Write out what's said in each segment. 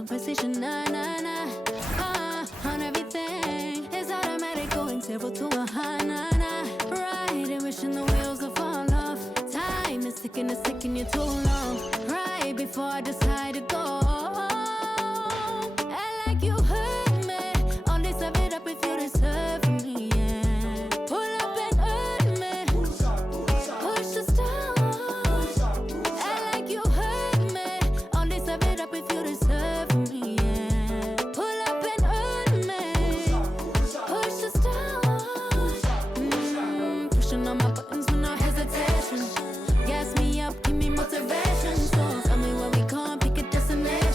conversation, nah, nah, nah. On everything, it's automatic, going 0 to 100, nah, nah. Right, and wishing the wheels will fall off. Time is ticking, it's taking you too long. Right before I decide to go. Act like you hurt me. Only serve it up if you deserve from me, yeah. Pull up and hurt me. Push the start. Act like you hurt me. Only serve it up if you deserve from me, yeah. Pull up and hurt me. Push the start. Pushing on my buttons with no hesitation. Gas me up, give me motivation. So tell me where we going, pick a destination.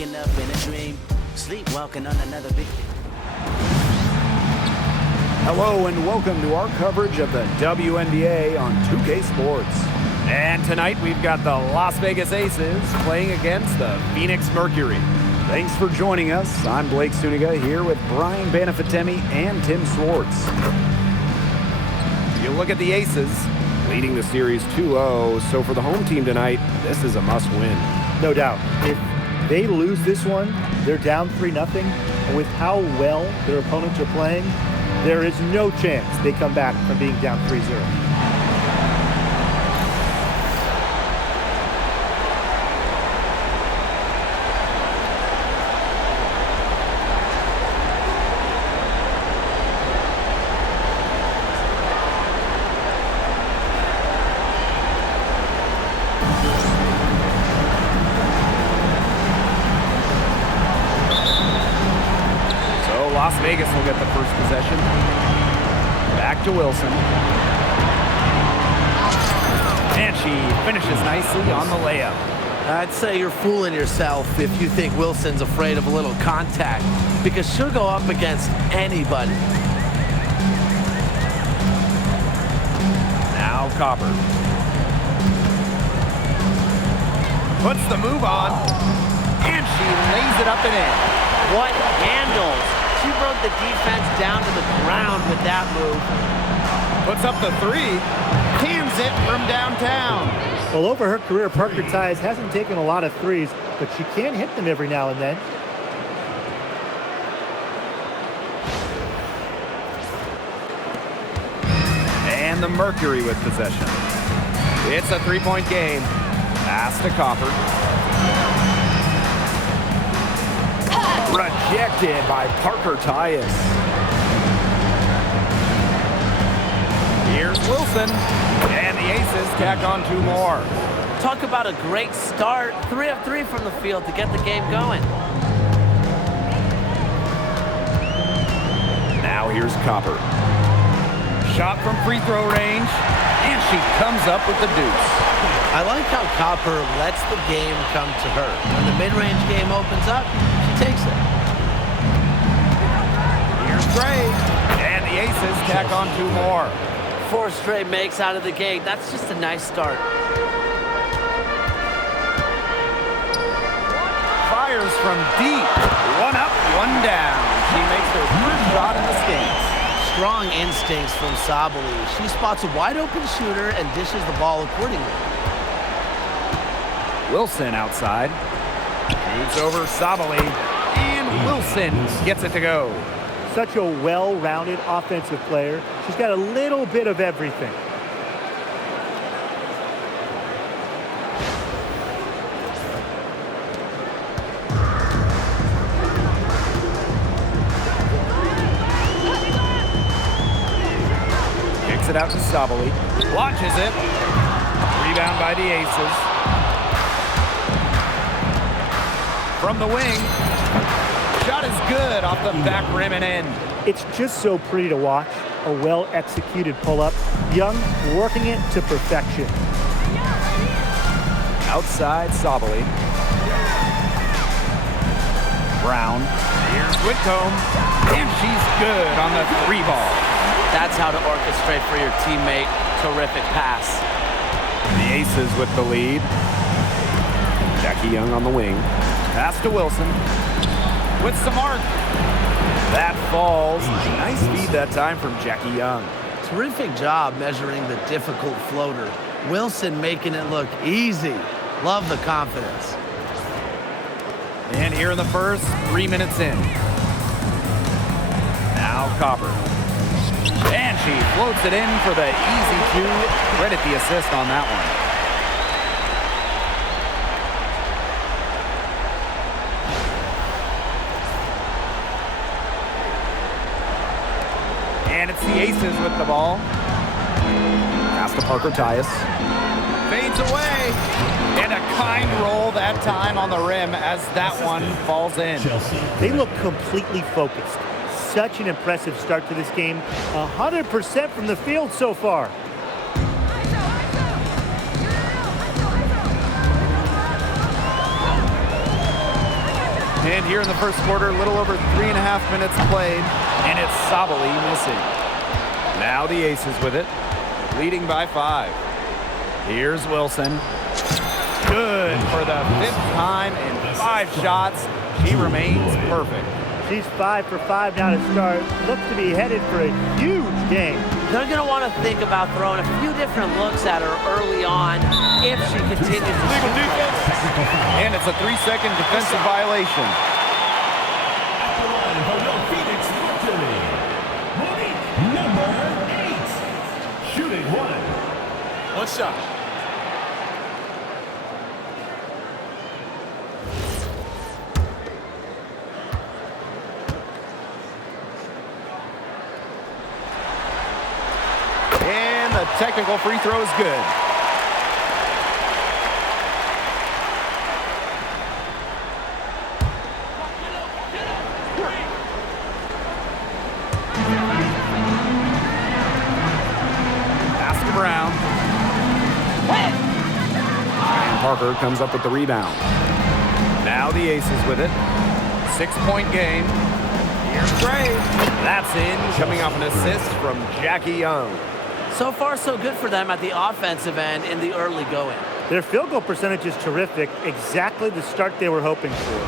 waking up in a dream, sleepwalking on another big day. Hello and welcome to our coverage of the WNBA on 2K Sports. And tonight we've got the Las Vegas Aces playing against the Phoenix Mercury. Thanks for joining us. I'm Blake Suniga here with Brian Banafitemi and Tim Swartz. You look at the Aces leading the series 2-0, so for the home team tonight, this is a must-win. No doubt. If they lose this one, they're down 3-0, and with how well their opponents are playing, there is no chance they come back from being down 3-0. Las Vegas will get the first possession. Back to Wilson. And she finishes nicely on the layup. I'd say you're fooling yourself if you think Wilson's afraid of a little contact, because she'll go up against anybody. Now Copper. Puts the move on. And she lays it up and in. What handles? She broke the defense down to the ground with that move. Puts up the three. Cans it from downtown. Well, over her career, Parker Tyus hasn't taken a lot of threes, but she can hit them every now and then. And the Mercury with possession. It's a three-point game. Pass to Copper. Rejected by Parker Tyus. Here's Wilson. And the Aces tack on two more. Talk about a great start. 3 of 3 from the field to get the game going. Now here's Copper. Shot from free throw range. And she comes up with the deuce. I like how Copper lets the game come to her. When the mid-range game opens up, she takes it. Here's Gray. And the Aces tack on two more. 4 straight makes out of the gate. That's just a nice start. Fires from deep. One up, one down. She makes her first shot in the skates. Strong instincts from Sabali. She spots a wide-open shooter and dishes the ball accordingly. Wilson outside. Shoots over Sabali. And Wilson gets it to go. Such a well-rounded offensive player. She's got a little bit of everything. Kicks it out to Sabali. Launches it. Rebound by the Aces. From the wing. Shot is good off the back rim and in. It's just so pretty to watch. A well-executed pull-up. Young working it to perfection. Outside Sabali. Brown. Here's Whitcomb. And she's good on the 3-ball. That's how to orchestrate for your teammate. Terrific pass. The Aces with the lead. Jackie Young on the wing. Pass to Wilson. With some arc. That falls. Nice feed that time from Jackie Young. Terrific job measuring the difficult floater. Wilson making it look easy. Love the confidence. And here in the first, 3 minutes in. Now Copper. And she floats it in for the easy two. Credit the assist on that one. And it's the Aces with the ball. Pass to Parker Tyus. Fades away. And a kind roll that time on the rim as that one falls in. They look completely focused. Such an impressive start to this game. 100% from the field so far. And here in the first quarter, a little over 3.5 minutes played, and it's Sabali missing. Now the Aces with it, leading by 5. Here's Wilson. Good for the 5th time in 5 shots. She remains perfect. She's 5 for 5 now to start. Looks to be headed for a huge game. They're going to want to think about throwing a few different looks at her early on if she continues to Legal shoot. defense. And it's a 3-second defensive violation. Phoenix Mercury. Number 8. Shooting 1. One shot. And the technical free throw is good. Pass to Brown. And Parker comes up with the rebound. Now the Aces with it. 6-point game. Here's Gray. That's in, coming off an assist from Jackie Young. So far, so good for them at the offensive end in the early going. Their field goal percentage is terrific. Exactly the start they were hoping for.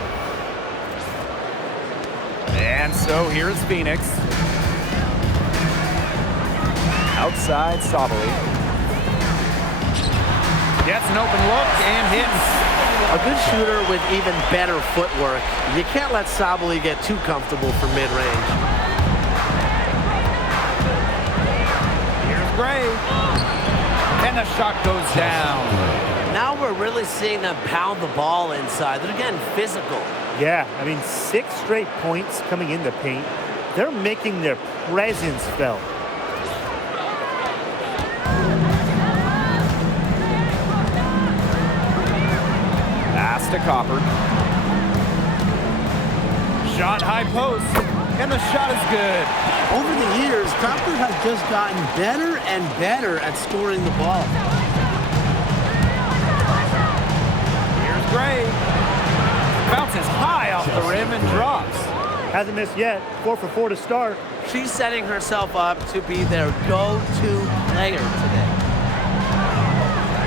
And so here's Phoenix. Outside Sabali. Gets an open look and hits. A good shooter with even better footwork. You can't let Sabali get too comfortable for mid-range. Here's Gray. And the shot goes down. Now we're really seeing them pound the ball inside. They're getting physical. Yeah, I mean, 6 straight points coming in the paint. They're making their presence felt. Pass to Copper. Shot high post. And the shot is good. Over the years, Copper has just gotten better and better at scoring the ball. Here's Gray. Bounces high off the rim and drops. Hasn't missed yet. 4 for 4 to start. She's setting herself up to be their go-to player today.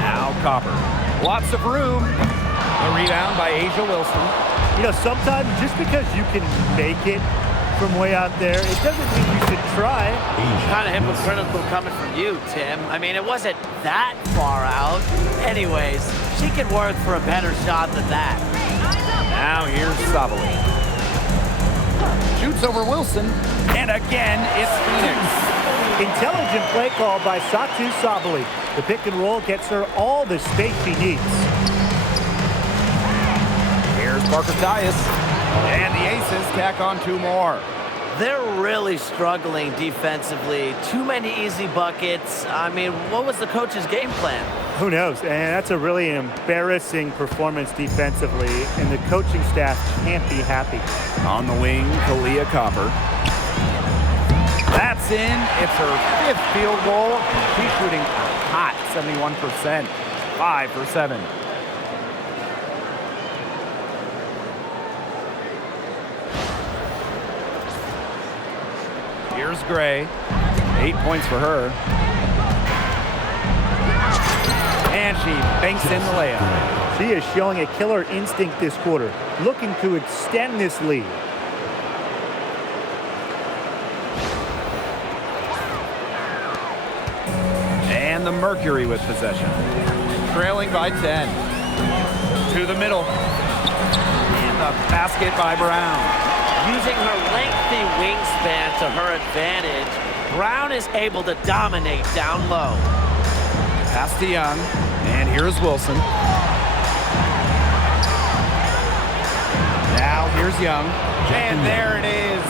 Now Copper. Lots of room. The rebound by Asia Wilson. You know, sometimes just because you can make it from way out there, it doesn't mean you should try. Kind of hypocritical coming from you, Tim. I mean, it wasn't that far out. Anyways, she can work for a better shot than that. Now here's Sabali. Shoots over Wilson. And again, it's Phoenix. Intelligent play call by Satu Sabali. The pick and roll gets her all the space she needs. Here's Parker Tyus. And the Aces tack on 2 more. They're really struggling defensively. Too many easy buckets. I mean, what was the coach's game plan? Who knows? And that's a really embarrassing performance defensively, and the coaching staff can't be happy. On the wing, Kalia Copper. That's in. It's her 5th field goal. She's shooting hot, 71%. 5 for 7. Here's Gray. 8 points for her. And she banks in the layup. She is showing a killer instinct this quarter, looking to extend this lead. And the Mercury with possession. Trailing by 10. To the middle. And the basket by Brown. Using her lengthy wingspan to her advantage, Brown is able to dominate down low. Pass to Young. And here's Wilson. Now here's Young. And there it is.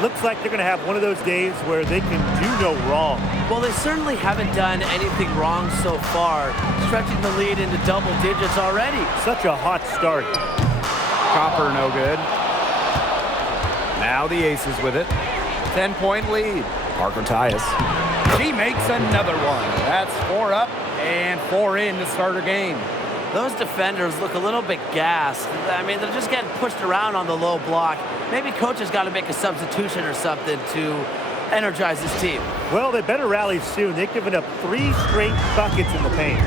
Looks like they're going to have one of those days where they can do no wrong. Well, they certainly haven't done anything wrong so far, stretching the lead into double digits already. Such a hot start. Copper no good. Now the Aces with it. 10-point lead. Parker Tyus. She makes another one. That's 4 up and 4 in to start her game. Those defenders look a little bit gassed. I mean, they're just getting pushed around on the low block. Maybe coach has got to make a substitution or something to energize his team. Well, they better rally soon. They've given up 3 straight buckets in the paint.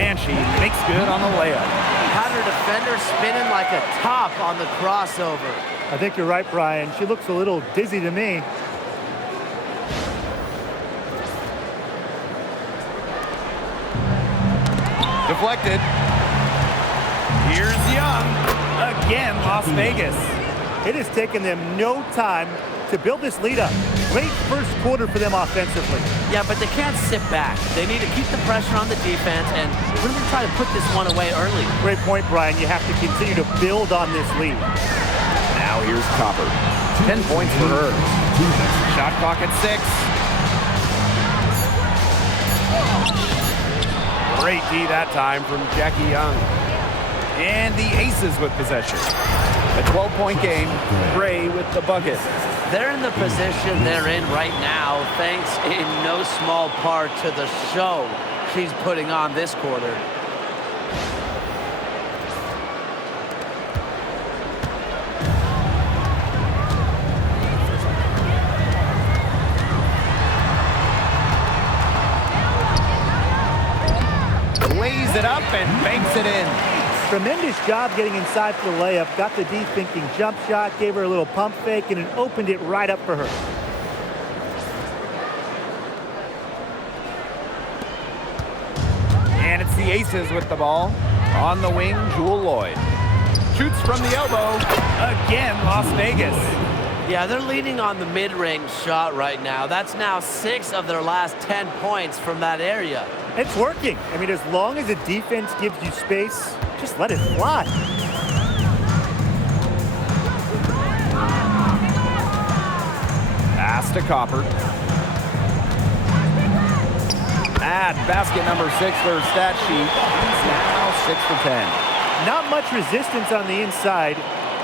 And she makes good on the layup. Had her defender spinning like a top on the crossover. I think you're right, Brian. She looks a little dizzy to me. Deflected. Here's Young. Again, Las Vegas. It has taken them no time to build this lead up. Great first quarter for them offensively. Yeah, but they can't sit back. They need to keep the pressure on the defense and really try to put this one away early. Great point, Brian. You have to continue to build on this lead. Now here's Copper. 10 points for her. Shot clock at 6. Great D that time from Jackie Young. And the Aces with possession. A 12-point game. Gray with the bucket. They're in the position they're in right now, thanks in no small part to the show she's putting on this quarter. Lays it up and banks it in. Tremendous job getting inside for the layup. Got the D thinking jump shot, gave her a little pump fake, and it opened it right up for her. And it's the Aces with the ball. On the wing, Jewell Loyd. Shoots from the elbow. Again, Las Vegas. Yeah, they're leading on the mid-range shot right now. That's now 6 of their last 10 points from that area. It's working. I mean, as long as the defense gives you space, just let it fly. Pass to Copper. At basket number 6 for her stat sheet. He's now 6 for 10. Not much resistance on the inside.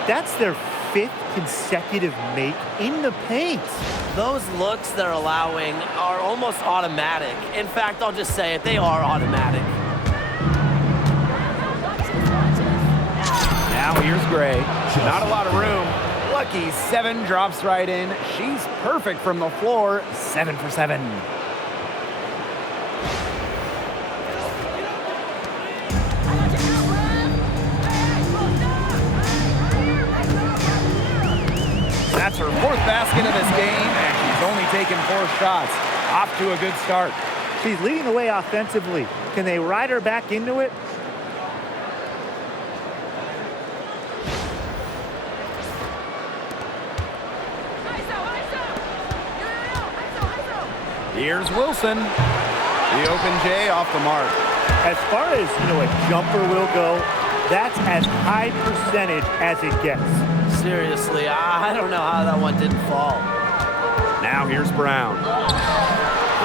That's their 5th consecutive make in the paint. Those looks they're allowing are almost automatic. In fact, I'll just say it, they are automatic. Now here's Gray. Not a lot of room. Lucky 7 drops right in. She's perfect from the floor. 7 for 7. That's her 4th basket of this game, and she's only taken 4 shots. Off to a good start. She's leading the way offensively. Can they ride her back into it? Here's Wilson. The open J off the mark. As far as, a jumper will go, that's as high percentage as it gets. Seriously, I don't know how that one didn't fall. Now here's Brown.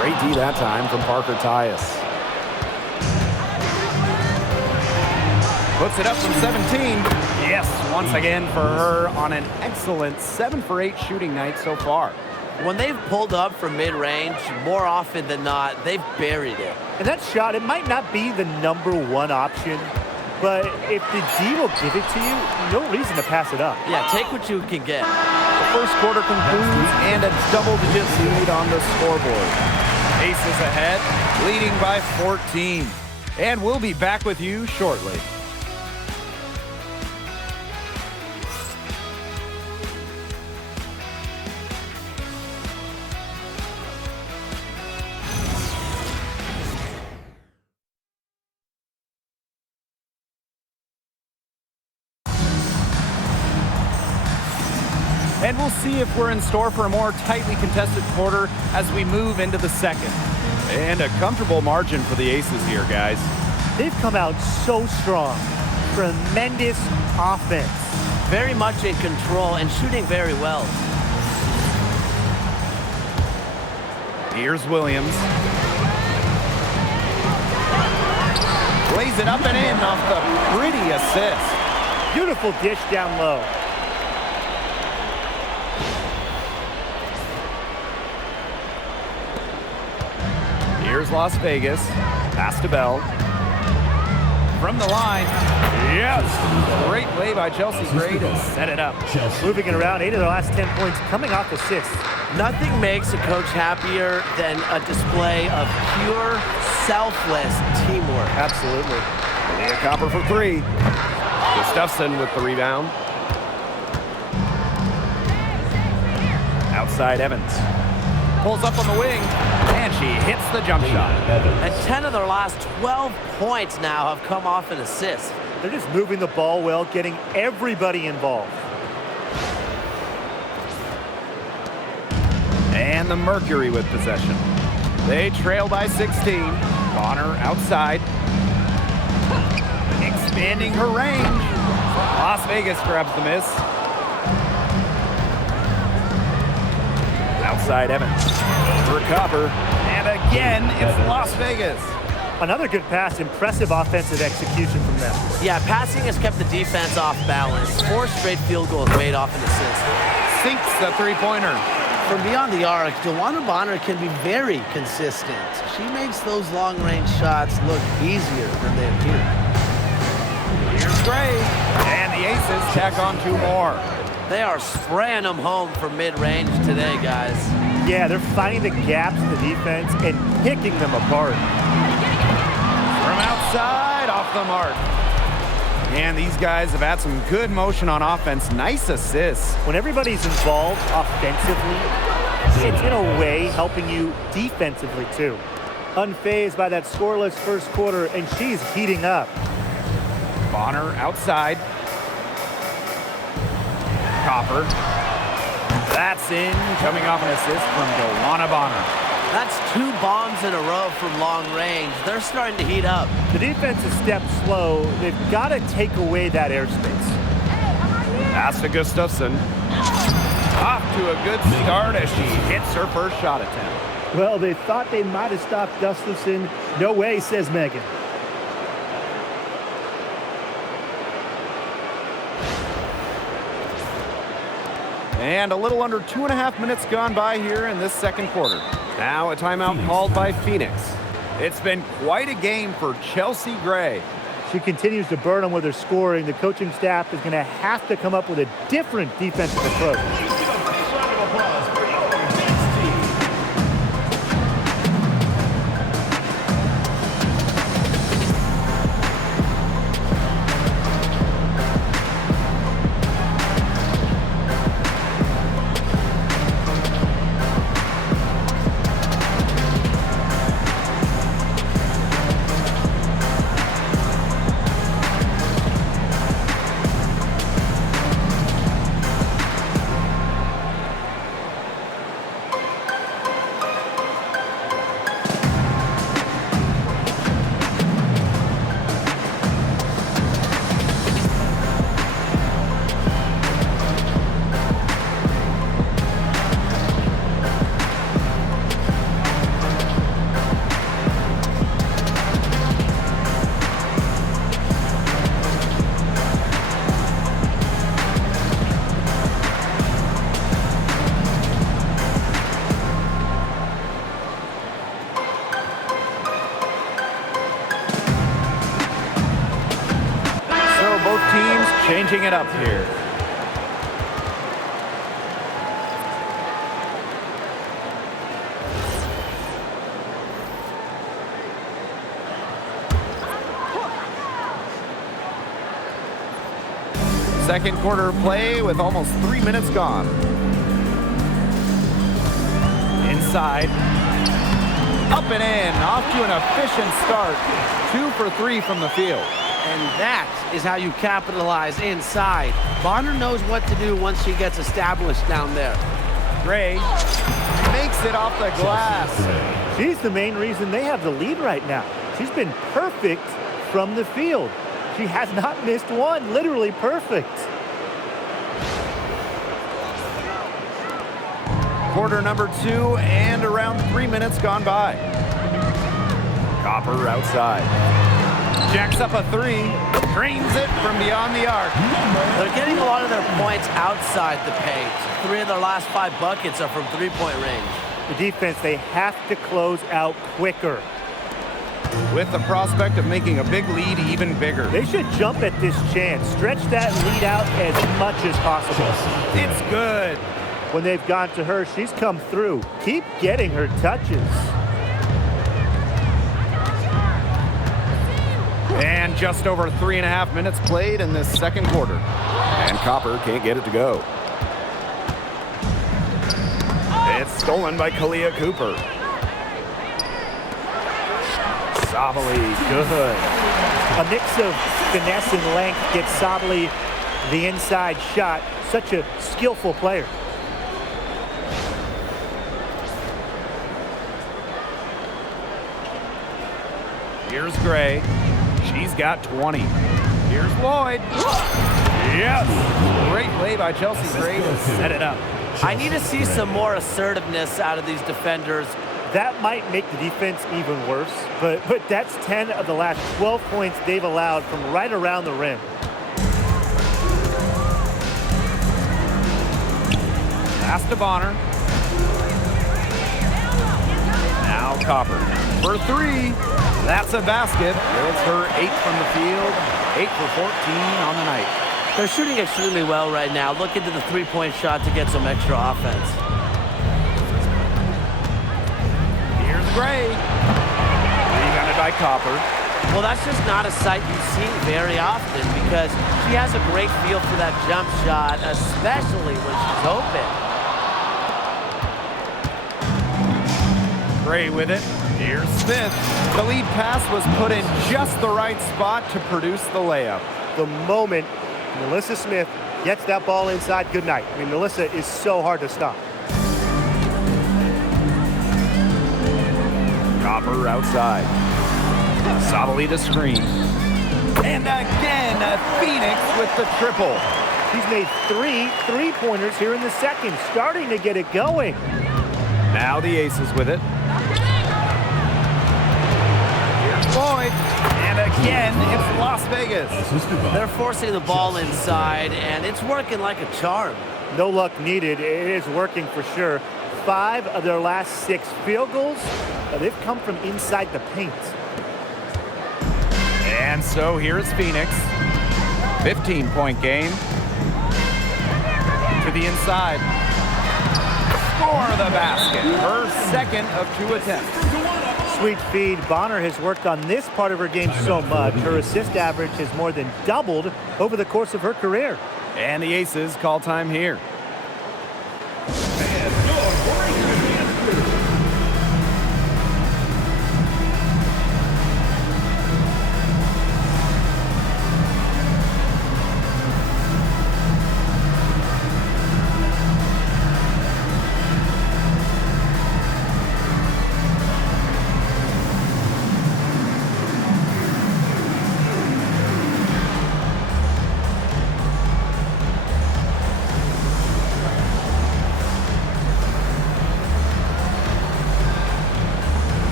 Great D that time from Parker Tyus. Puts it up from 17. Yes, once again for her on an excellent 7 for 8 shooting night so far. When they've pulled up from mid-range, more often than not, they've buried it. And that shot, it might not be the #1 option, but if the D will give it to you, no reason to pass it up. Yeah, take what you can get. The first quarter concludes and a double-digit lead on the scoreboard. Aces ahead, leading by 14. And we'll be back with you shortly. And we'll see if we're in store for a more tightly contested quarter as we move into the second. And a comfortable margin for the Aces here, guys. They've come out so strong. Tremendous offense. Very much in control and shooting very well. Here's Williams. Lays it up and in off the pretty assist. Beautiful dish down low. Here's Las Vegas. Pass to Bell. From the line. Yes! Great play by Chelsea Gray to set it up. Moving it around, 8 of their last 10 points coming off assists. Nothing makes a coach happier than a display of pure, selfless teamwork. Absolutely. Leah Copper for 3. Gustafson with the rebound. Outside Evans. Pulls up on the wing, and she hits the jump shot. And 10 of their last 12 points now have come off an assist. They're just moving the ball well, getting everybody involved. And the Mercury with possession. They trail by 16. Bonner outside. Expanding her range. Las Vegas grabs the miss. Outside Evans. Over Copper. And again, it's Las Vegas. Another good pass. Impressive offensive execution from them. Yeah, passing has kept the defense off balance. 4 straight field goals made off an assist. Sinks the three-pointer. From beyond the arc, DeWanna Bonner can be very consistent. She makes those long-range shots look easier than they appear. Here's Gray. And the Aces tack on 2 more. They are spraying them home from mid-range today, guys. Yeah, they're finding the gaps in the defense and picking them apart. From outside, off the mark. And these guys have had some good motion on offense. Nice assists. When everybody's involved offensively, it's in a way helping you defensively too. Unfazed by that scoreless first quarter, and she's heating up. Bonner outside. Copper. That's in, coming off an assist from DeWanna Bonner. That's 2 bombs in a row from long range. They're starting to heat up. The defense is stepped slow. They've got to take away that airspace. Pass to Gustafson. Off to a good start as she hits her first shot attempt. Well, they thought they might have stopped Gustafson. No way, says Megan. And a little under 2.5 minutes gone by here in this second quarter. Now a timeout called by Phoenix. It's been quite a game for Chelsea Gray. She continues to burn them with her scoring. The coaching staff is going to have to come up with a different defensive approach. Both teams changing it up here. Second quarter play with almost 3 minutes gone. Inside. Up and in. Off to an efficient start. 2 for 3 from the field. And that is how you capitalize inside. Bonner knows what to do once she gets established down there. Gray makes it off the glass. She's the main reason they have the lead right now. She's been perfect from the field. She has not missed one, literally perfect. Quarter number 2 and around 3 minutes gone by. Copper outside. Jacks up a 3, drains it from beyond the arc. They're getting a lot of their points outside the paint. 3 of their last 5 buckets are from 3-point range. the defense, they have to close out quicker. With the prospect of making a big lead even bigger. They should jump at this chance. Stretch that lead out as much as possible. It's good. When they've gone to her, she's come through. Keep getting her touches. And just over 3.5 minutes played in this second quarter. And Copper can't get it to go. It's stolen by Kalia Cooper. Sabali, good. A mix of finesse and length gets Sabali the inside shot. Such a skillful player. Here's Gray. She's got 20. Here's Loyd. Yes! Great play by Chelsea Gray to set it up. I need to see some more assertiveness out of these defenders. That might make the defense even worse, but that's 10 of the last 12 points they've allowed from right around the rim. Pass to Bonner. Now Copper for three. That's a basket. It's her 8 from the field. 8 for 14 on the night. They're shooting extremely well right now. Look into the three-point shot to get some extra offense. Here's Gray. Rebounded by Copper. Well, that's just not a sight you see very often because she has a great feel for that jump shot, especially when she's open. Gray with it. Here's Smith. The lead pass was put in just the right spot to produce the layup. The moment Melissa Smith gets that ball inside, good night. I mean, Melissa is so hard to stop. Copper outside. Sabali the screen. And again, Phoenix with the triple. She's made 3 3-pointers here in the second, starting to get it going. Now the Aces with it. Here's Loyd. And again, it's Las Vegas. They're forcing the ball inside, and it's working like a charm. No luck needed. It is working for sure. 5 of their last 6 field goals, they've come from inside the paint. And so here's Phoenix. 15-point game. To the inside. Score the basket. Her second of 2 attempts. Sweet feed. Bonner has worked on this part of her game so much. Her assist average has more than doubled over the course of her career. And the Aces call time here.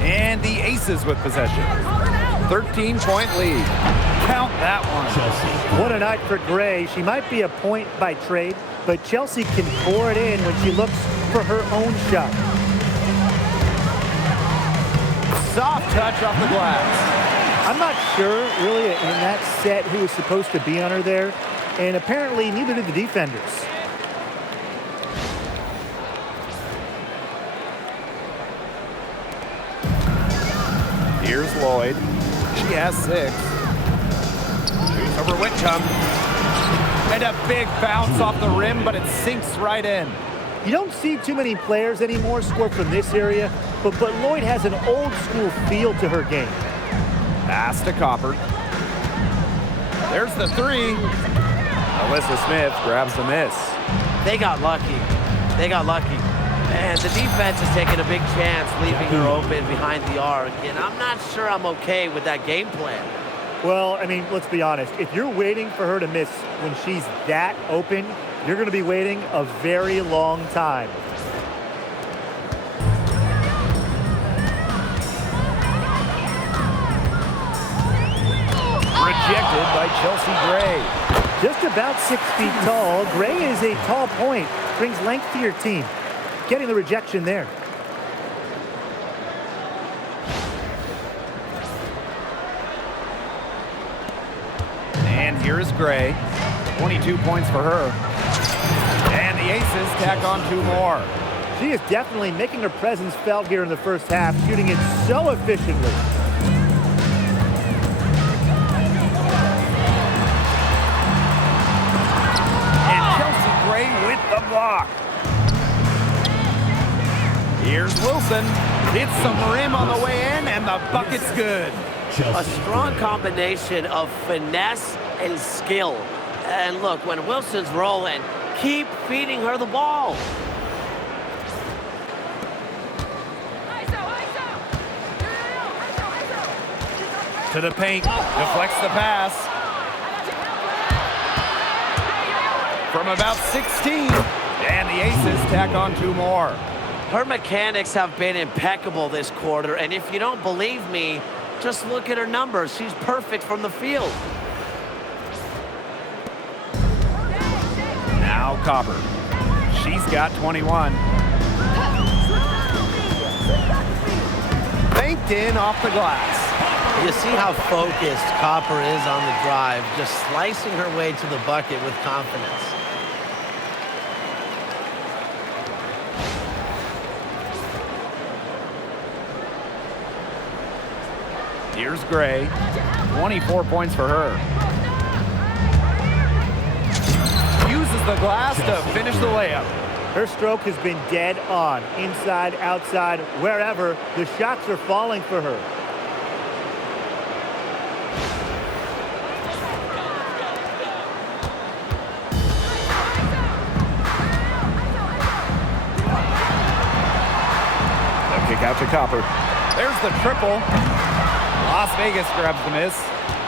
And the Aces with possession. 13-point lead. Count that one. Chelsea. What a night for Gray. She might be a point by trade, but Chelsea can pour it in when she looks for her own shot. Soft touch off the glass. I'm not sure, really, in that set who was supposed to be on her there, and apparently neither did the defenders. Here's Loyd. She has 6. Shoots over Whitcomb. And a big bounce off the rim, but it sinks right in. You don't see too many players anymore score from this area, but Loyd has an old school feel to her game. Pass to Copper. There's the three. Alyssa Smith grabs the miss. They got lucky. They got lucky. And the defense is taking a big chance, leaving her open behind the arc. And I'm not sure I'm okay with that game plan. Well, I mean, let's be honest. If you're waiting for her to miss when she's that open, you're going to be waiting a very long time. Rejected by Chelsea Gray. Just about 6 feet tall, Gray is a tall point. Brings length to your team. Getting the rejection there. And here's Gray. 22 points for her. And the Aces tack on 2 more. She is definitely making her presence felt here in the first half, shooting it so efficiently. And Chelsea Gray with the block. Here's Wilson. Hits some rim on the way in, and the bucket's good. A strong combination of finesse and skill. And look, when Wilson's rolling, keep feeding her the ball. To the paint, deflects the pass. From about 16, and the Aces tack on 2 more. Her mechanics have been impeccable this quarter, and if you don't believe me, just look at her numbers. She's perfect from the field. Now Copper. She's got 21. Banked in off the glass. You see how focused Copper is on the drive, just slicing her way to the bucket with confidence. Here's Gray. 24 points for her. Uses the glass to finish the layup. Her stroke has been dead on. Inside, outside, wherever, the shots are falling for her. The kick out to Copper. There's the triple. Las Vegas grabs the miss.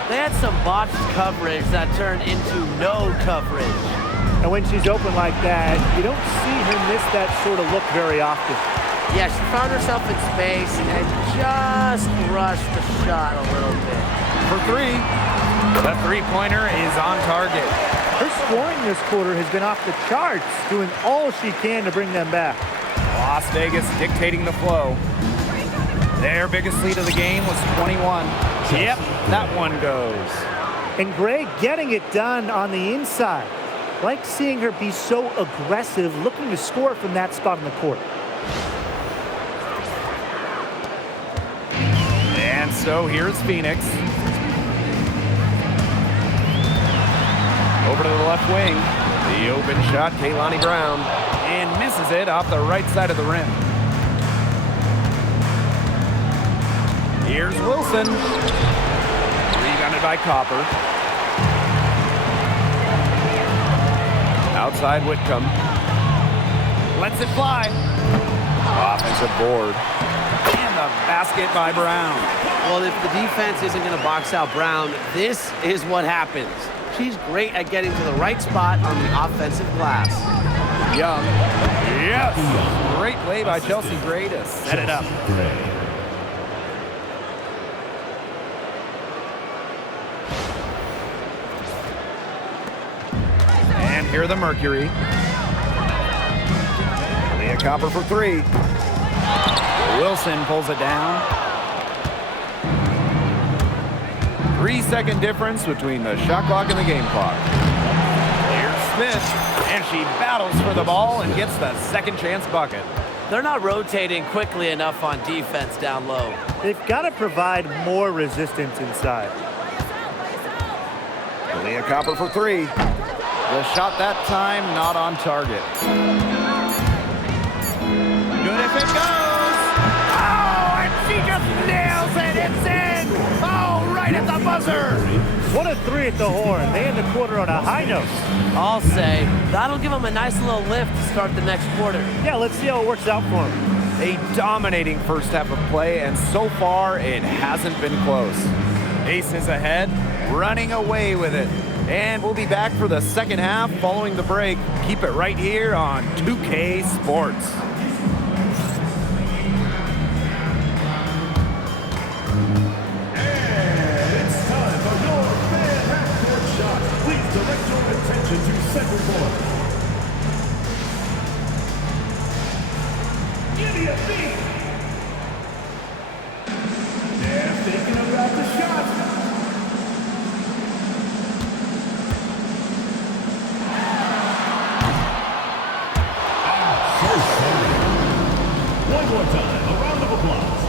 They had some botched coverage that turned into no coverage. And when she's open like that, you don't see her miss that sort of look very often. Yeah, she found herself in space and just rushed the shot a little bit. For 3. The three-pointer is on target. Her scoring this quarter has been off the charts, doing all she can to bring them back. Las Vegas dictating the flow. Their biggest lead of the game was 21. Yep, that one goes. And Gray getting it done on the inside. Like seeing her be so aggressive, looking to score from that spot on the court. And so here's Phoenix. Over to the left wing. The open shot, Kaylani Brown. And misses it off the right side of the rim. Here's Wilson. Rebounded by Copper. Outside Whitcomb. Lets it fly. Offensive board. And the basket by Brown. Well, if the defense isn't going to box out Brown, this is what happens. She's great at getting to the right spot on the offensive glass. Young. Yes. Great play by Chelsea Gray to set it up. And here are the Mercury. Leah Copper for 3. Wilson pulls it down. 3-second difference between the shot clock and the game clock. Here's Smith, and she battles for the ball and gets the second chance bucket. They're not rotating quickly enough on defense down low. They've got to provide more resistance inside. Leah Copper for 3. The shot that time not on target. Good if it goes. Oh, and she just nails it. It's in. Oh, right at the buzzer. 1 of 3 at the horn. They end the quarter on a high note. I'll say that'll give them a nice little lift to start the next quarter. Yeah, let's see how it works out for them. A dominating first half of play, and so far it hasn't been close. Aces ahead, running away with it. And we'll be back for the second half following the break. Keep it right here on 2K Sports. And it's time for your fan half-court shot. Please direct your attention to center court. Give me a beat. They're thinking about the shot. So sorry. One more time, a round of applause.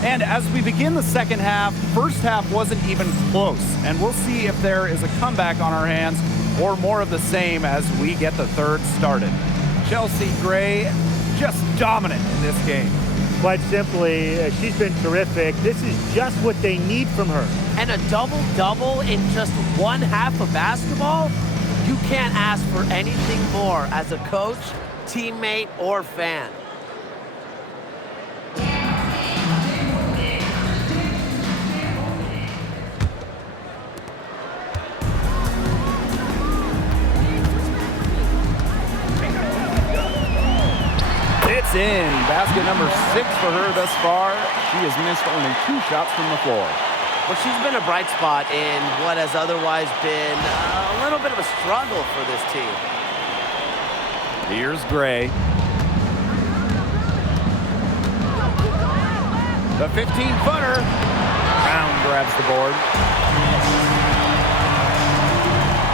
And as we begin the second half, first half wasn't even close. And we'll see if there is a comeback on our hands or more of the same as we get the third started. Chelsea Gray just dominant in this game. Quite simply, she's been terrific. This is just what they need from her. And a double-double in just one half of basketball? You can't ask for anything more as a coach, teammate, or fan. It's in. Basket number 6 for her thus far. She has missed only 2 shots from the floor. Well, she's been a bright spot in what has otherwise been a little bit of a struggle for this team. Here's Gray. The 15-footer. Brown grabs the board.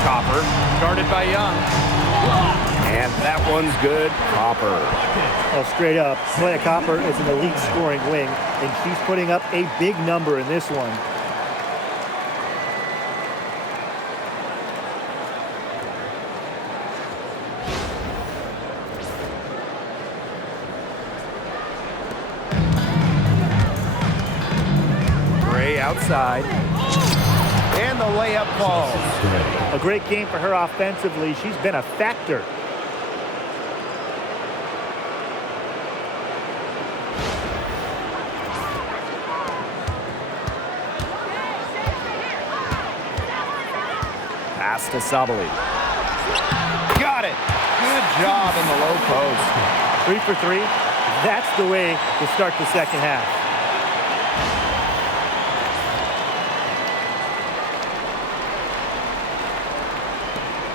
Copper, guarded by Young. And that one's good. Copper. Well, straight up, Clay Copper is an elite scoring wing, and she's putting up a big number in this one. Gray outside. And the layup falls. A great game for her offensively. She's been a factor. Pass to Sabali. Got it. Good job in the low post. 3 for 3. That's the way to start the second half.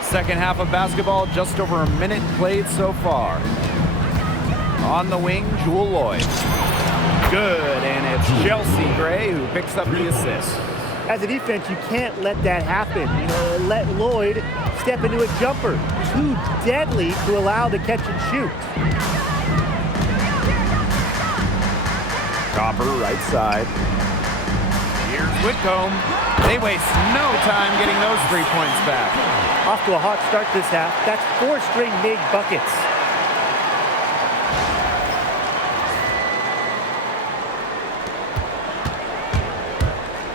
Second half of basketball, just over a minute played so far. On the wing, Jewell Loyd. Good, and it's Chelsea Gray who picks up the assist. As a defense, you can't let that happen. Let Loyd step into a jumper. Too deadly to allow the catch and shoot. Copper, right side. Here's Whitcomb. They waste no time getting those 3 points back. Off to a hot start this half. That's 4 straight made buckets.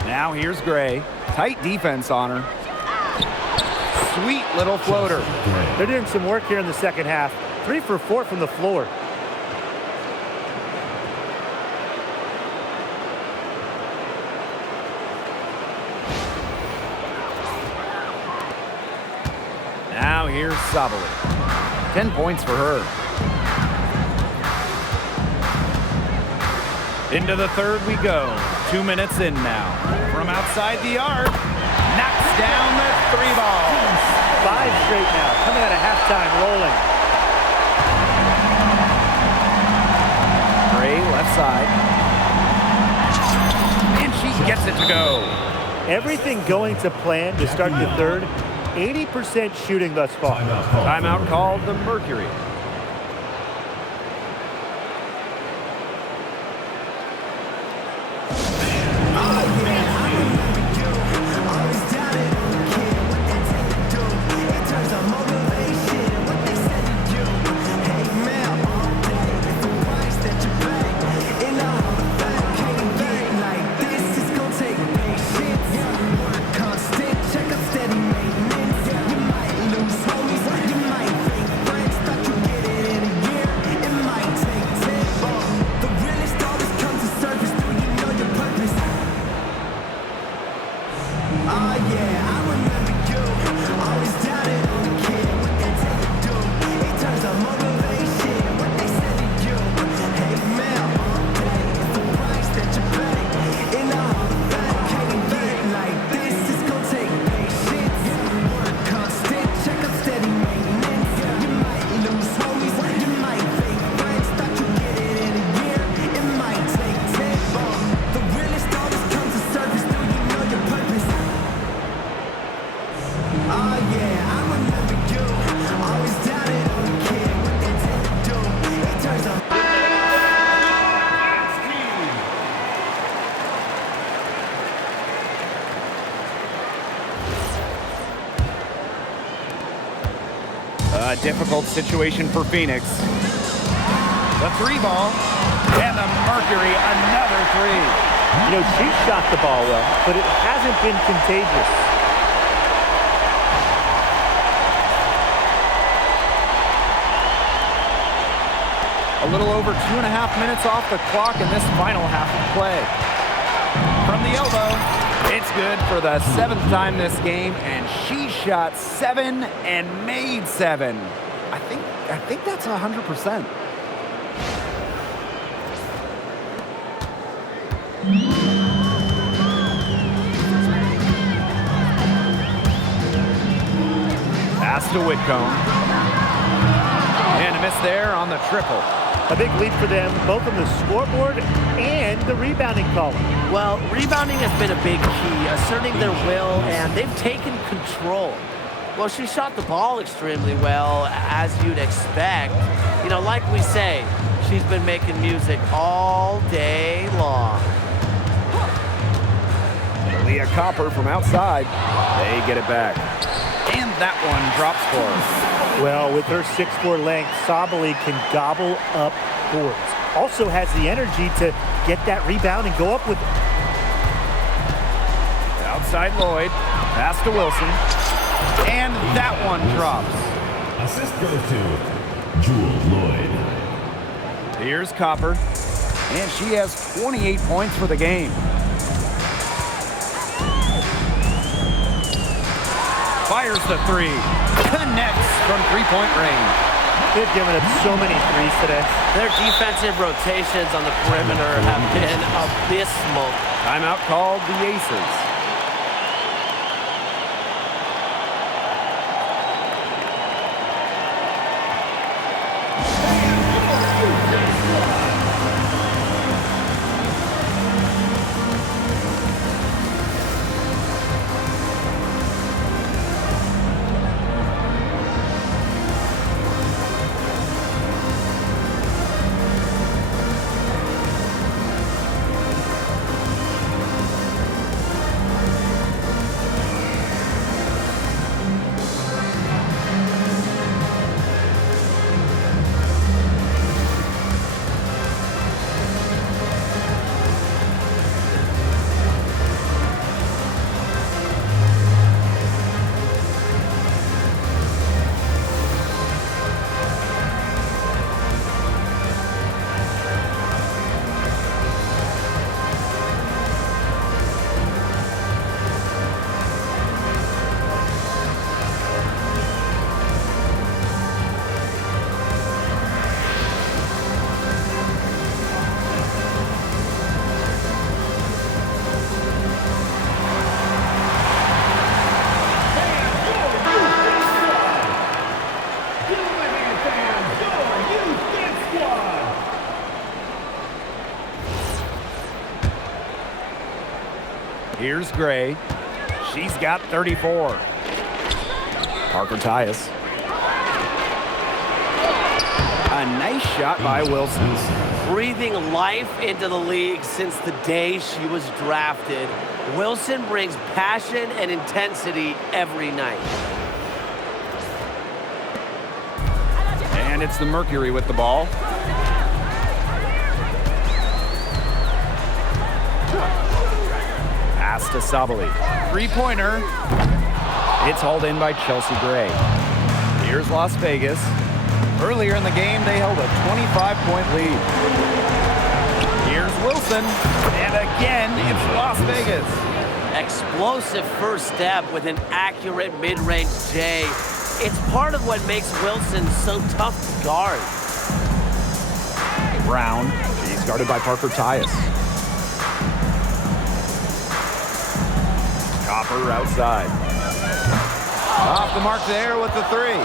Now here's Gray. Tight defense on her. Sweet little floater. They're doing some work here in the second half. 3 for 4 from the floor. Now here's Sabali. 10 points for her. Into the third we go. 2 minutes in now. From outside the arc, knocks down the 3-ball. 5 straight now, coming out of halftime, rolling. Gray left side. And she gets it to go. Everything going to plan to start the third. 80% shooting thus far. Timeout called the Mercury. A difficult situation for Phoenix. The 3-ball, and the Mercury, another 3. You know, she shot the ball well, but it hasn't been contagious. A little over 2.5 minutes off the clock in this final half of play. From the elbow, it's good for the 7th time this game, and she shot 7 and made 7. I think that's 100%. Pass to Whitcomb. And a miss there on the triple. A big lead for them, both on the scoreboard and the rebounding column. Well, rebounding has been a big key, asserting their will, and they've taken control. Well, she shot the ball extremely well, as you'd expect. You know, like we say, she's been making music all day long. Leah Copper from outside. They get it back. And that one drops for her. Well, with her 6'4" length, Sabali can gobble up boards. Also has the energy to get that rebound and go up with it. Outside Loyd. Pass to Wilson. And that one drops. Assist goes to Jewell Loyd. Here's Copper. And she has 28 points for the game. Fires the 3. Connects from 3-point range. They've given up so many threes today. Their defensive rotations on the perimeter have been abysmal. Timeout called the Aces. Here's Gray. She's got 34. Parker Tyus. A nice shot by Wilson. Breathing life into the league since the day she was drafted, Wilson brings passion and intensity every night. And it's the Mercury with the ball. Pass to Sabali. Three-pointer. It's hauled in by Chelsea Gray. Here's Las Vegas. Earlier in the game, they held a 25-point lead. Here's Wilson. And again, it's Las Vegas. Explosive first step with an accurate mid-range J. It's part of what makes Wilson so tough to guard. Brown. She's guarded by Parker Tyus. Copper outside. Off the mark there with the three.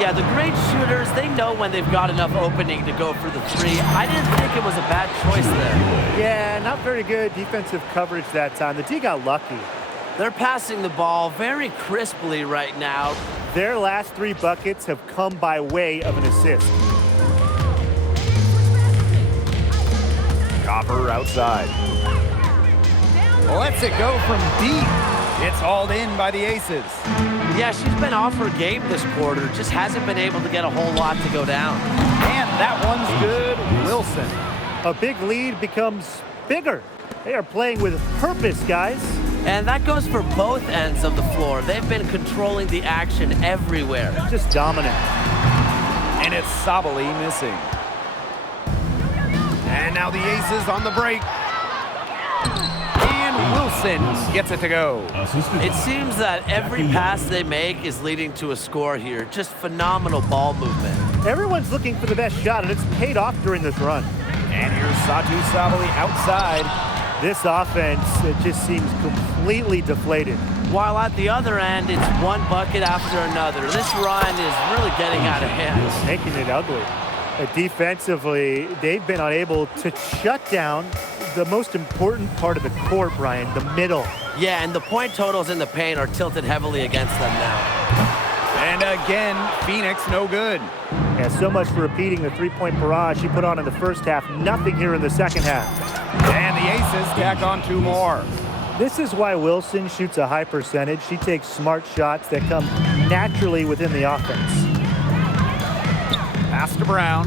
Yeah, the great shooters, they know when they've got enough opening to go for the three. I didn't think it was a bad choice there. Yeah, not very good defensive coverage that time. The D got lucky. They're passing the ball very crisply right now. Their last 3 buckets have come by way of an assist. Copper outside. Lets it go from deep. It's hauled in by the Aces. Yeah, she's been off her game this quarter. Just hasn't been able to get a whole lot to go down. And that one's good. Wilson. A big lead becomes bigger. They are playing with purpose, guys. And that goes for both ends of the floor. They've been controlling the action everywhere. Just dominant. And it's Sabali missing. And now the Aces on the break. And Wilson gets it to go. It seems that every pass they make is leading to a score here. Just phenomenal ball movement. Everyone's looking for the best shot, and it's paid off during this run. And here's Satu Sabali outside. This offense, it just seems completely deflated. While at the other end, it's one bucket after another. This run is really getting out of hand. Making it ugly. Defensively, they've been unable to shut down the most important part of the court, Brian, the middle. Yeah, and the point totals in the paint are tilted heavily against them now. And again, Phoenix no good. Yeah, so much for repeating the three-point barrage she put on in the first half. Nothing here in the second half. And the Aces tack on 2 more. This is why Wilson shoots a high percentage. She takes smart shots that come naturally within the offense. Pass to Brown.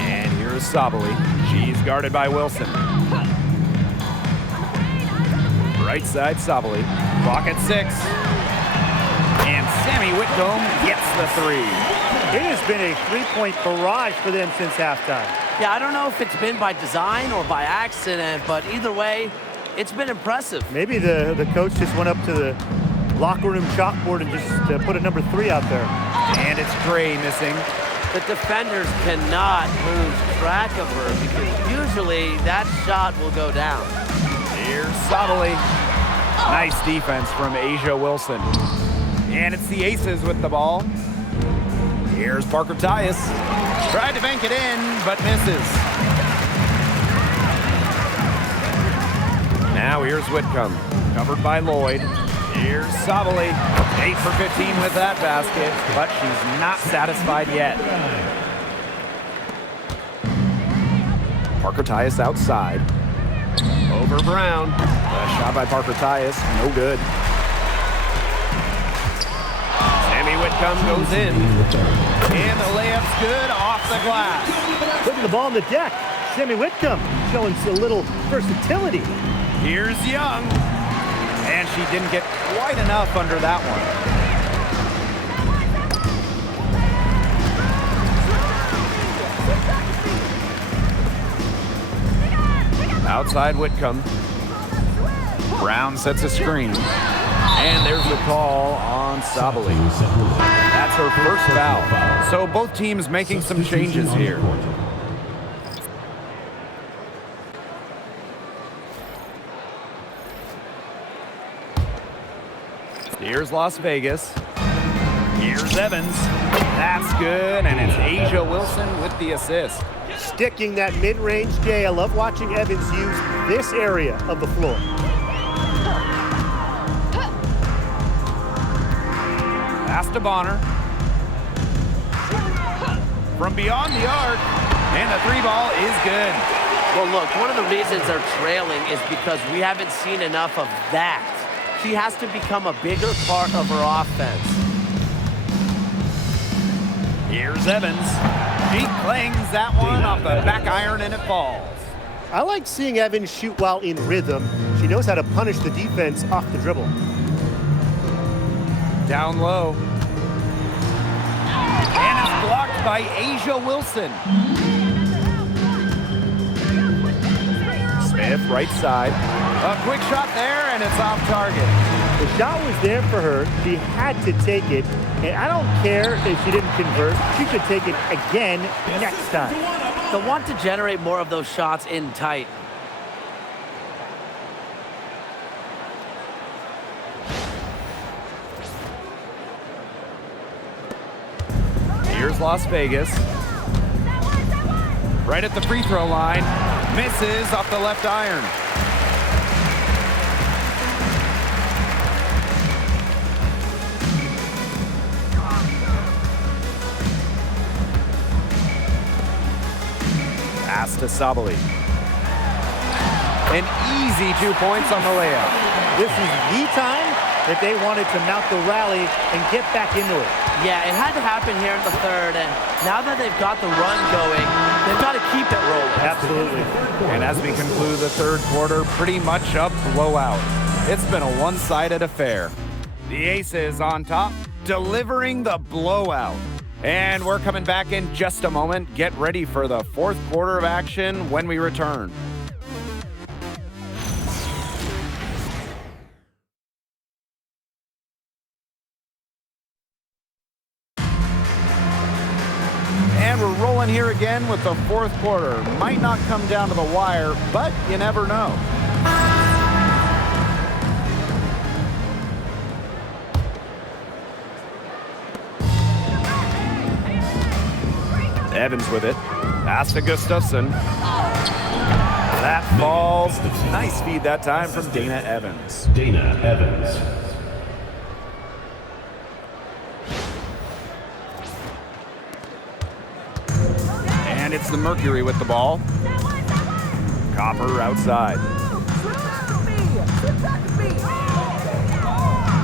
And here's Sabali. She's guarded by Wilson. Right side, Sabali. Clock at 6. And Sami Whitcomb gets the 3. It has been a three-point barrage for them since halftime. Yeah, I don't know if it's been by design or by accident, but either way, it's been impressive. Maybe the coach just went up to the locker room chalkboard and just put a number 3 out there. And it's Gray missing. The defenders cannot lose track of her because usually that shot will go down. Here's Sabali. Nice defense from Asia Wilson. And it's the Aces with the ball. Here's Parker Tyus. Tried to bank it in, but misses. Now here's Whitcomb. Covered by Loyd. Here's Sabali. 8 for 15 with that basket, but she's not satisfied yet. Parker Tyus outside. Over Brown. A shot by Parker Tyus. No good. Sami Whitcomb goes in. And the layup's good off the glass. Putting the ball on the deck. Sami Whitcomb showing a little versatility. Here's Young. And she didn't get quite enough under that one. Outside Whitcomb. Brown sets a screen. And there's the call on Sabali. That's her first foul. So both teams making some changes here. Here's Las Vegas. Here's Evans. That's good, and it's Asia Wilson with the assist. Sticking that mid-range J. I love watching Evans use this area of the floor. Pass to Bonner. From beyond the arc, and the three ball is good. Well, look, one of the reasons they're trailing is because we haven't seen enough of that. She has to become a bigger part of her offense. Here's Evans. She clings that one off the back iron, and it falls. I like seeing Evans shoot while in rhythm. She knows how to punish the defense off the dribble. Down low. And it's blocked by Asia Wilson. Smith, right side. A quick shot there, and it's off target. The shot was there for her. She had to take it. And I don't care if she didn't convert. She could take it again next time. They'll want to generate more of those shots in tight. Here's Las Vegas. Right at the free throw line. Misses off the left iron. Pass to Sabali. An easy 2 points on the layup. This is the time that they wanted to mount the rally and get back into it. Yeah, it had to happen here in the third, and now that they've got the run going, they've got to keep it rolling. Absolutely. And as we conclude the third quarter, pretty much a blowout. It's been a one-sided affair. The Aces on top, delivering the blowout. And we're coming back in just a moment. Get ready for the fourth quarter of action when we return. And we're rolling here again with the fourth quarter. Might not come down to the wire, but you never know. Evans with it. Pass to Gustafson. That falls. Nice feed that time from Dana Evans. Dana Evans. And it's the Mercury with the ball. Copper outside.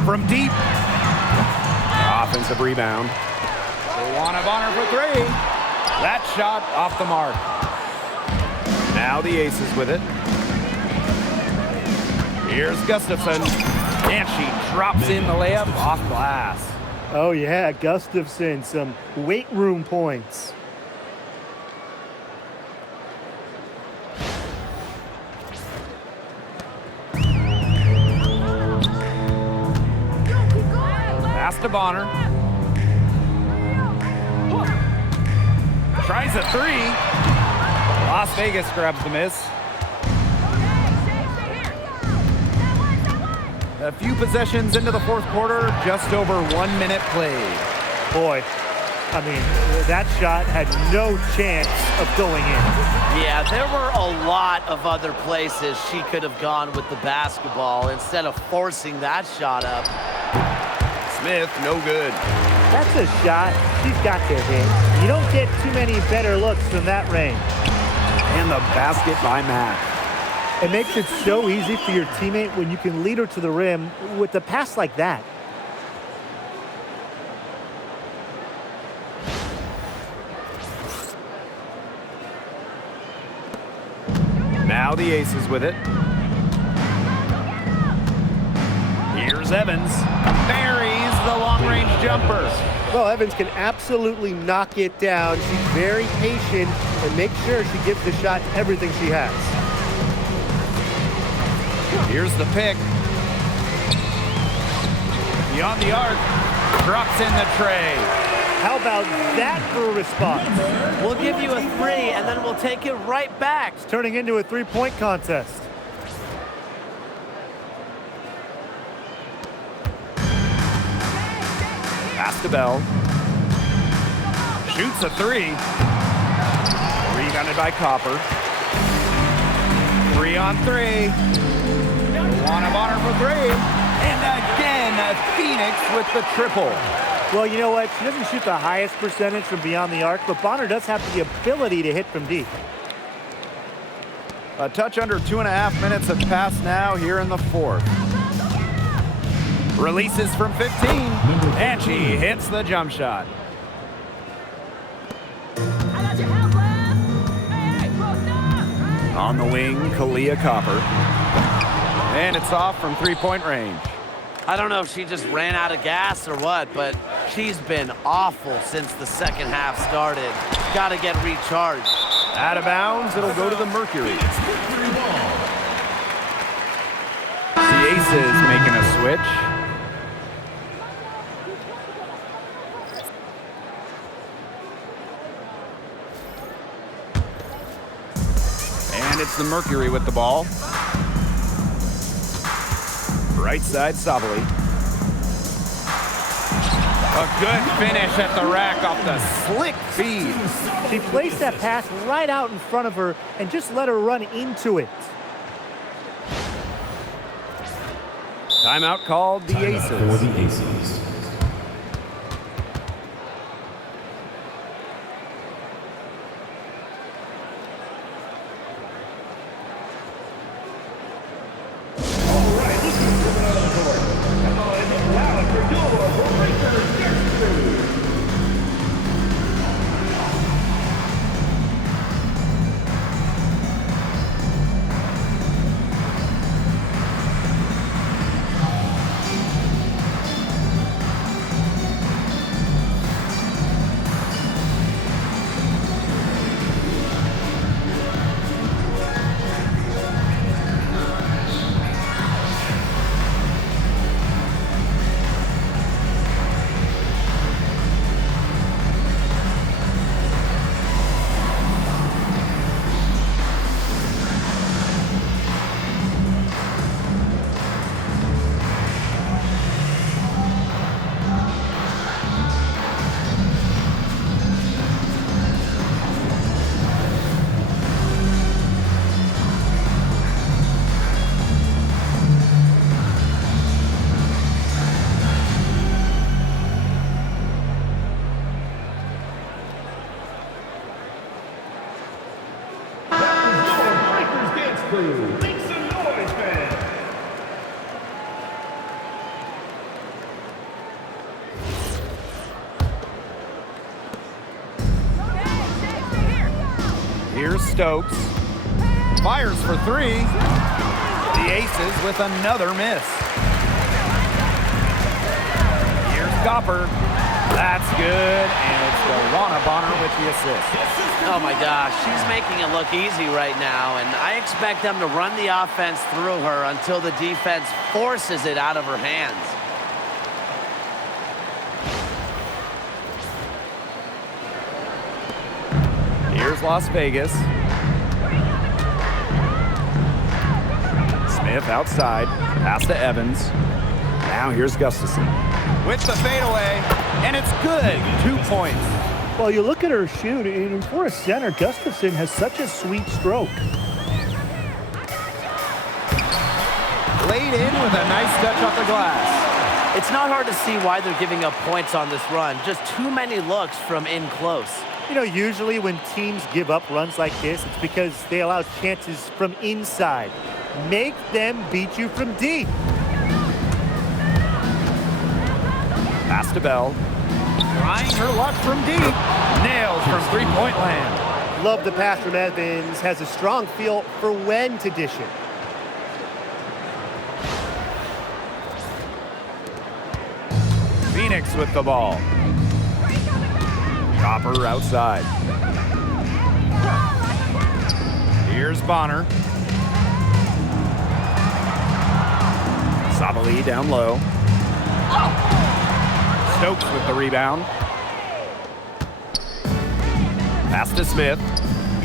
From deep. Offensive rebound. Luana Bonner for three. That shot off the mark. Now the Aces with it. Here's Gustafson. And she drops in the layup off glass. Oh yeah, Gustafson, some weight room points. Pass to Bonner. Tries a three. Las Vegas grabs the miss. A few possessions into the fourth quarter, just over 1 minute played. Boy, I mean, that shot had no chance of going in. Yeah, there were a lot of other places she could have gone with the basketball instead of forcing that shot up. Smith, no good. That's a shot she's got to hit. You don't get too many better looks from that range. And the basket by Mack. It makes it so easy for your teammate when you can lead her to the rim with a pass like that. Now the Aces with it. Here's Evans. Buries the long-range jumper. Well, Evans can absolutely knock it down. She's very patient and makes sure she gives the shot everything she has. Here's the pick. Beyond the arc. Drops in the tray. How about that for a response? We'll give you a three, and then we'll take it right back. It's turning into a three-point contest. Pass to Bell. Shoots a three. Rebounded by Copper. 3-on-3. Luana Bonner for three. And again, Phoenix with the triple. Well, you know what? She doesn't shoot the highest percentage from beyond the arc, but Bonner does have the ability to hit from deep. A touch under 2.5 minutes have passed now here in the fourth. Releases from 15, and she hits the jump shot. On the wing, Kalia Copper. And it's off from three-point range. I don't know if she just ran out of gas or what, but she's been awful since the second half started. Got to get recharged. Out of bounds, it'll go to the Mercury. The Aces making a switch. And it's the Mercury with the ball. Right side, Sabali. A good finish at the rack off the slick feed. She placed that pass right out in front of her and just let her run into it. Timeout called the Aces. For the Aces. Here's Stokes. Fires for three. The Aces with another miss. Here's Copper. That's good, and it's Luana Bonner with the assist. Oh my gosh, she's making it look easy right now, and I expect them to run the offense through her until the defense forces it out of her hands. Here's Las Vegas. Smith outside. Pass to Evans. Now here's Gustafson. With the fadeaway, and it's good. 2 points. Well, you look at her shoot, and for a center, Gustafson has such a sweet stroke. Laid in with a nice touch off the glass. It's not hard to see why they're giving up points on this run. Just too many looks from in close. You know, usually when teams give up runs like this, it's because they allow chances from inside. Make them beat you from deep. Pass to Bell. Trying her luck from deep. Nails from three-point land. Love the pass from Evans. Has a strong feel for when to dish it. Phoenix with the ball. Copper outside. Here's Bonner. Sabali down low. Stokes with the rebound. Pass to Smith.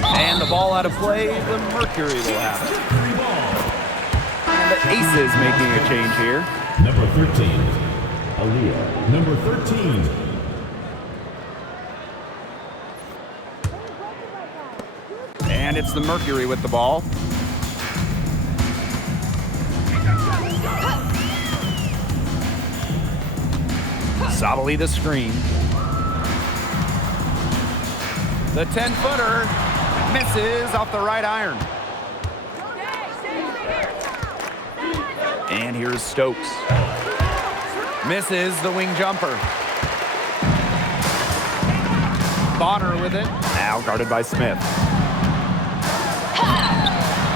And the ball out of play. The Mercury will have it. And the Aces making a change here. Number 13, Aaliyah, number 13. And it's the Mercury with the ball. Sabali the screen. The 10-footer misses off the right iron. And here's Stokes. Misses the wing jumper. Bonner with it. Now guarded by Smith.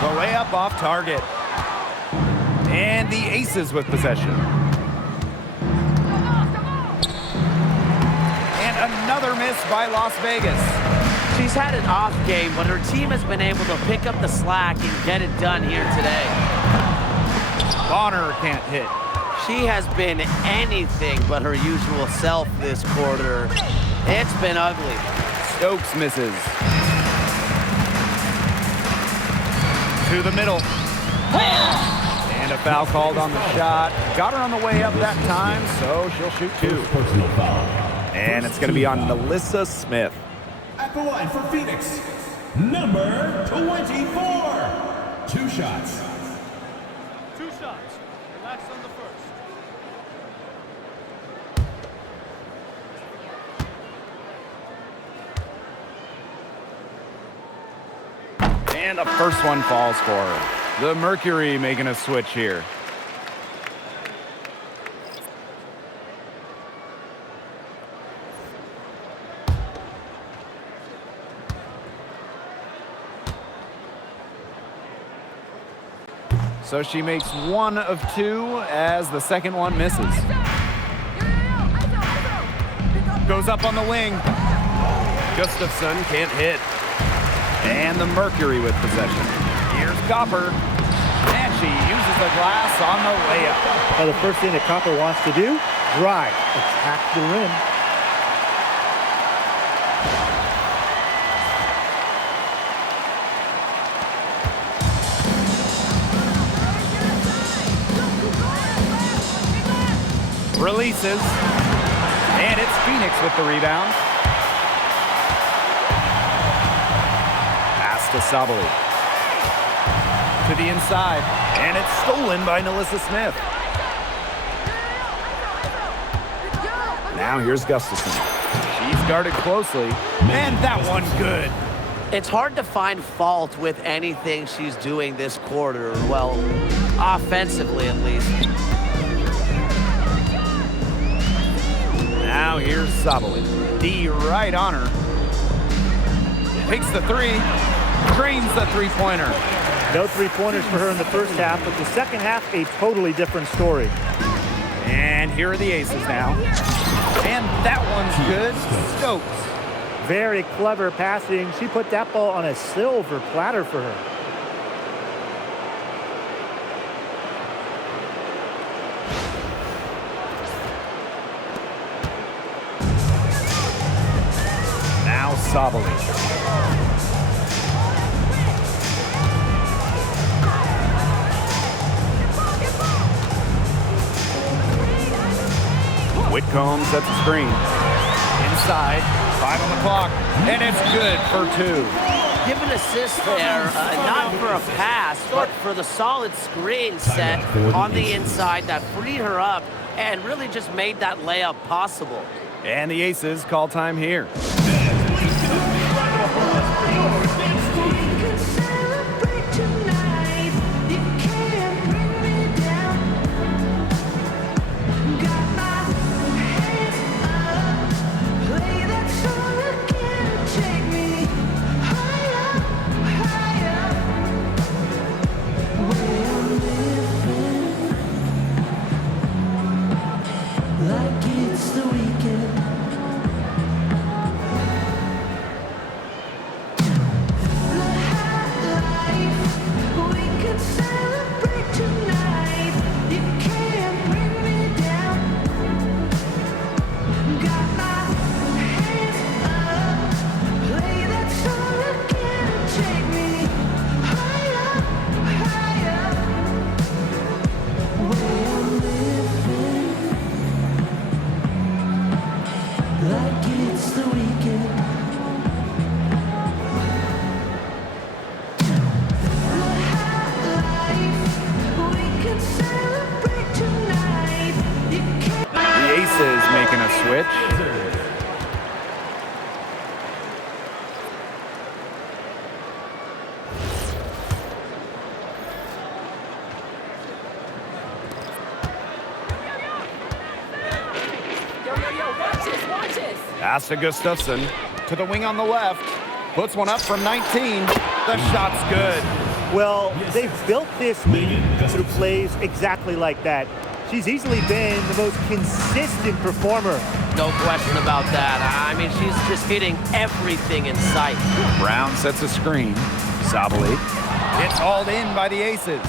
The layup off target. And the Aces with possession. And another miss by Las Vegas. She's had an off game, but her team has been able to pick up the slack and get it done here today. Bonner can't hit. She has been anything but her usual self this quarter. It's been ugly. Stokes misses. To the middle. And a foul called on the shot. Got her on the way up that time, so she'll shoot two. Personal foul. And it's going to be on Melissa Smith. At the line for Phoenix, number 24. 2 shots. 2 shots. Relax on the first. And the first one falls for her. The Mercury making a switch here. So she makes 1 of 2 as the second one misses. Goes up on the wing. Gustafson can't hit. And the Mercury with possession. Here's Copper. And she uses the glass on the layup. Now the first thing that Copper wants to do, drive, attack the rim. Releases. And it's Phoenix with the rebound. Pass to Sabali. To the inside. And it's stolen by Melissa Smith. Now here's Gustafson. She's guarded closely. And that one good. It's hard to find fault with anything she's doing this quarter. Well, offensively at least. Now here's Sabali. D right on her. Takes the 3. Drains the three-pointer. No three-pointers for her in the first half, but the second half, a totally different story. And here are the Aces now. And that one's good. Stokes. Very clever passing. She put that ball on a silver platter for her. Now Sabali. Whitcomb sets the screen. Inside, 5 on the clock, and it's good for 2. Give an assist there, not for a pass, but for the solid screen set on the inside that freed her up and really just made that layup possible. And the Aces call time here. switch. Pass to Gustafson. To the wing on the left. Puts one up from 19. The shot's good. Well, they've built this lead through plays exactly like that. She's easily been the most consistent performer. No question about that. I mean, she's just hitting everything in sight. Brown sets a screen. Sabali. It's hauled in by the Aces.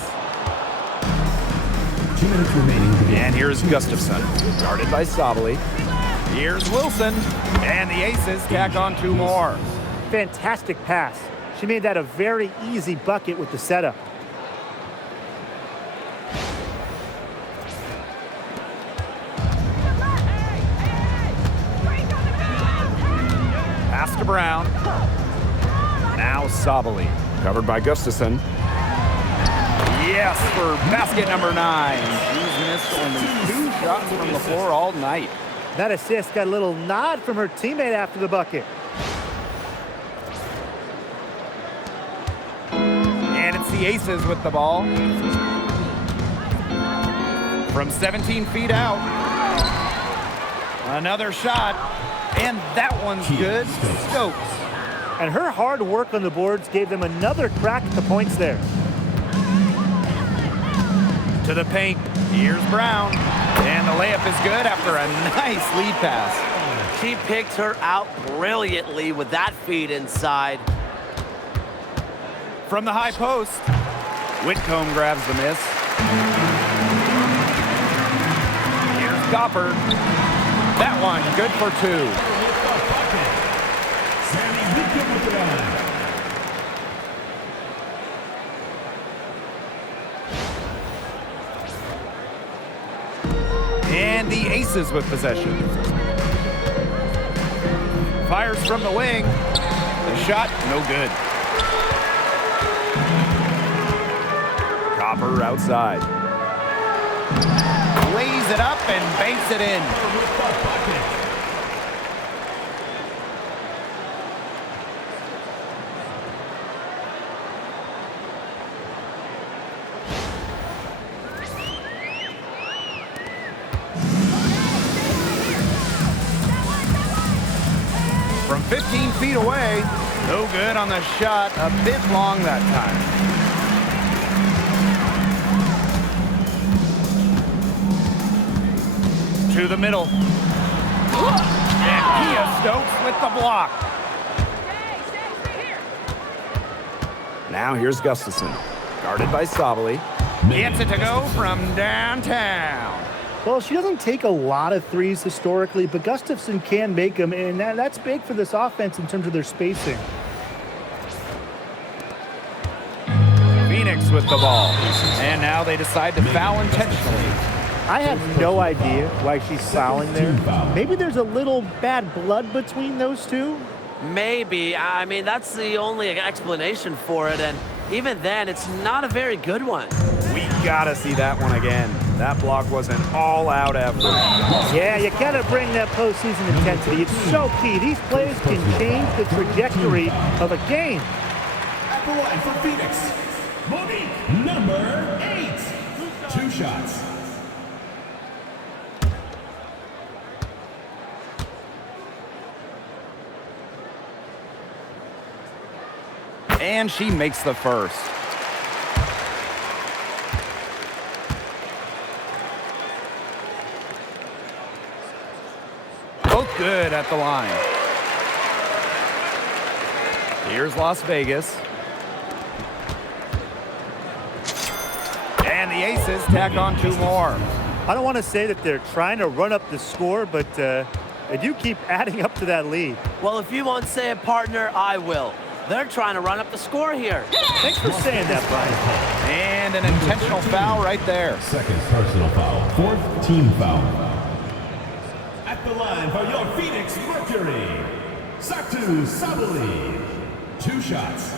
2 minutes remaining. And here's Gustafson. Guarded by Sabali. Here's Wilson. And the Aces tack on 2 more. Fantastic pass. She made that a very easy bucket with the setup. Pass to Brown. Now Sabali. Covered by Gustafson. Yes, for basket number 9. She's missed only 2 shots from the floor all night. That assist got a little nod from her teammate after the bucket. And it's the Aces with the ball. From 17 feet out. Another shot. And that one's good. Stokes. And her hard work on the boards gave them another crack at the points there. To the paint. Here's Brown. And the layup is good after a nice lead pass. She picked her out brilliantly with that feed inside. From the high post, Whitcomb grabs the miss. Here's Gopper. That one, good for 2. Sami Whitcomb with the line. And the Aces with possession. Fires from the wing. The shot, no good. Copper outside. Lays it up and banks it in. From 15 feet away, no good on the shot, a bit long that time. To the middle. And Pia Stokes with the block. Now here's Gustafson. Guarded by Sabali. Gets it to go from downtown. Well, she doesn't take a lot of threes historically, but Gustafson can make them, and that's big for this offense in terms of their spacing. Phoenix with the ball. And now they decide to foul intentionally. I have no idea why she's fouling there. Maybe there's a little bad blood between those two. Maybe. I mean, that's the only explanation for it, and even then, it's not a very good one. We gotta see that one again. That block was an all-out effort. Yeah, you gotta bring that postseason intensity. It's so key. These plays can change the trajectory of a game. At the line for Phoenix, Monique, number 8. 2 shots. And she makes the first. Both good at the line. Here's Las Vegas. And the Aces tack on 2 more. I don't want to say that they're trying to run up the score, but they do keep adding up to that lead. Well, if you won't say it, partner, I will. They're trying to run up the score here. Thanks for saying that, Brian. And an intentional foul right there. Second personal foul. 4th team foul. At the line for your Phoenix Mercury, Satu Sabali. 2 shots.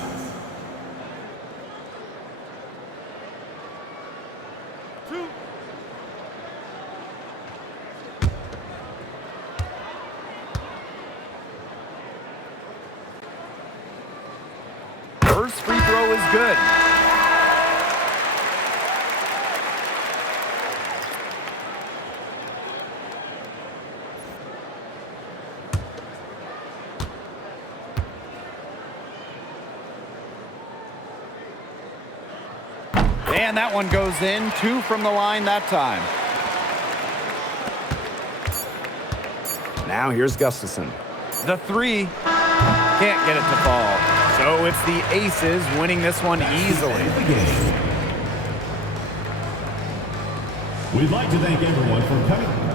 first free throw is good. And that one goes in. 2 from the line that time. Now here's Gustafson. The 3. Can't get it to fall. So it's the Aces winning this one easily. We'd like to thank everyone for coming.